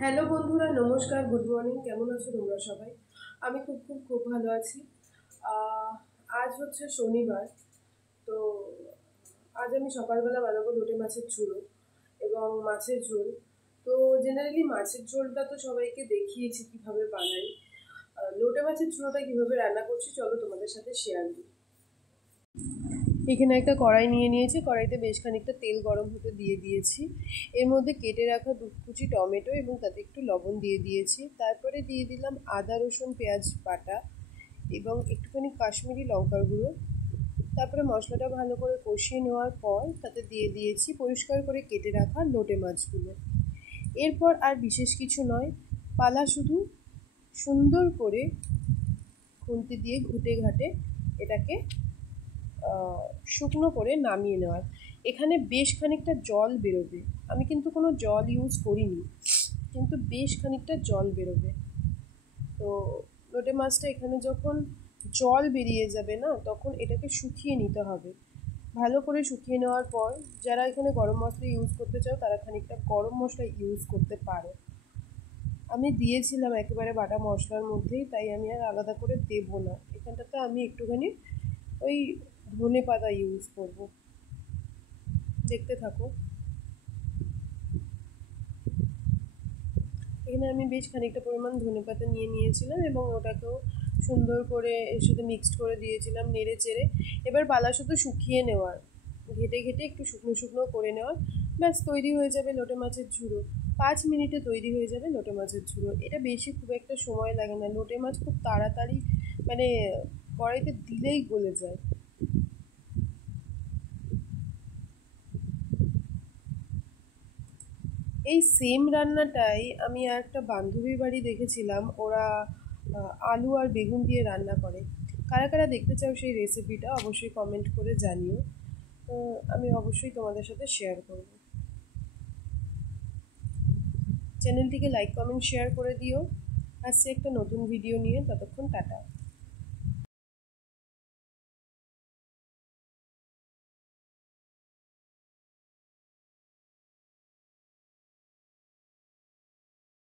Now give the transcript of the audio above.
Hello বন্ধুরা, নমস্কার, good morning. কেমন আছো তোমরা সবাই? আমি খুব খুব খুব ভালো আছি। আজ হচ্ছে শনিবার। তো আজ আমি সকালবেলা বানাবো লোটে মাছের ঝুড়ো এবং মাছের ঝোল। তো জেনারেলি মাছের ঝোলটা তো সবাইকে দেখিয়েছি কিভাবে বানাই। লোটে মাছের ঝুড়োটা কিভাবে রান্না করছি চলো তোমাদের সাথে শেয়ার করি। এখানে একটা কড়াই নিয়ে নিয়েছি, কড়াইতে বেশ খানিকটা তেল গরম হতে দিয়ে দিয়েছি। এর মধ্যে কেটে রাখা 2 কুচি টমেটো এবং তাতে একটু লবণ দিয়ে দিয়েছি। তারপরে দিয়ে দিলাম আদা রসুন পেঁয়াজ বাটা এবং একটুখানি কাশ্মীরি লঙ্কার গুঁড়ো। তারপরে মশলাটা ভালো করে কষিয়ে নেওয়ার পর তাতে দিয়ে দিয়েছি পরিষ্কার করে কেটে রাখা লোটে মাছগুলো। এরপর আর বিশেষ কিছু নয়, পালা শুধু সুন্দর করে খুন্তি দিয়ে ঘুটে ঘাটে এটাকে শুকনো করে নামিয়ে নেওয়ার। এখানে বেশ খানিকটা জল বেরোবে, আমি কিন্তু কোনো জল ইউজ করিনি, কিন্তু বেশ খানিকটা জল বেরোবে। তো লোটে মাছটা এখানে যখন জল বেরিয়ে যাবে না, তখন এটাকে শুকিয়ে নিতে হবে। ভালো করে শুকিয়ে নেওয়ার পর যারা এখানে গরম মশলা ইউজ করতে চাও তারা খানিকটা গরম মশলা ইউজ করতে পারো। আমি দিয়েছিলাম একেবারে বাটা মশলার মধ্যেই, তাই আমি আর আলাদা করে দেবো না। এখানটাতে আমি একটুখানি ওই ধনে পাতা ইউজ করব। দেখতে থাকো। এখানে আমি বেশ খানিকটা পরিমাণ ধনেপাতা নিয়ে নিয়েছিলাম এবং ওটাকেও সুন্দর করে এর সাথে মিক্সড করে দিয়েছিলাম নেড়ে চেড়ে। এবার পালা শুধু শুকিয়ে নেওয়ার, ঘেটে ঘেটে একটু শুকনো শুকনো করে নেওয়ার। ব্যাস তৈরি হয়ে যাবে লোটে মাছের ঝুড়ো। 5 মিনিটে তৈরি হয়ে যাবে লোটে মাছের ঝুড়ো। এটা বেশি খুব একটা সময় লাগে না, লোটে মাছ খুব তাড়াতাড়ি মানে কড়াইতে দিলেই গলে যায়। এই সেম রান্নাটাই আমি আর একটা বান্ধবীর বাড়ি দেখেছিলাম, ওরা আলু আর বেগুন দিয়ে রান্না করে। কারা কারা দেখতে চাও সেই রেসিপিটা অবশ্যই কমেন্ট করে জানিও। আমি অবশ্যই তোমাদের সাথে শেয়ার করব। চ্যানেলটিকে লাইক কমেন্ট শেয়ার করে দিও। আসছে একটা নতুন ভিডিও নিয়ে, ততক্ষণ টাটা।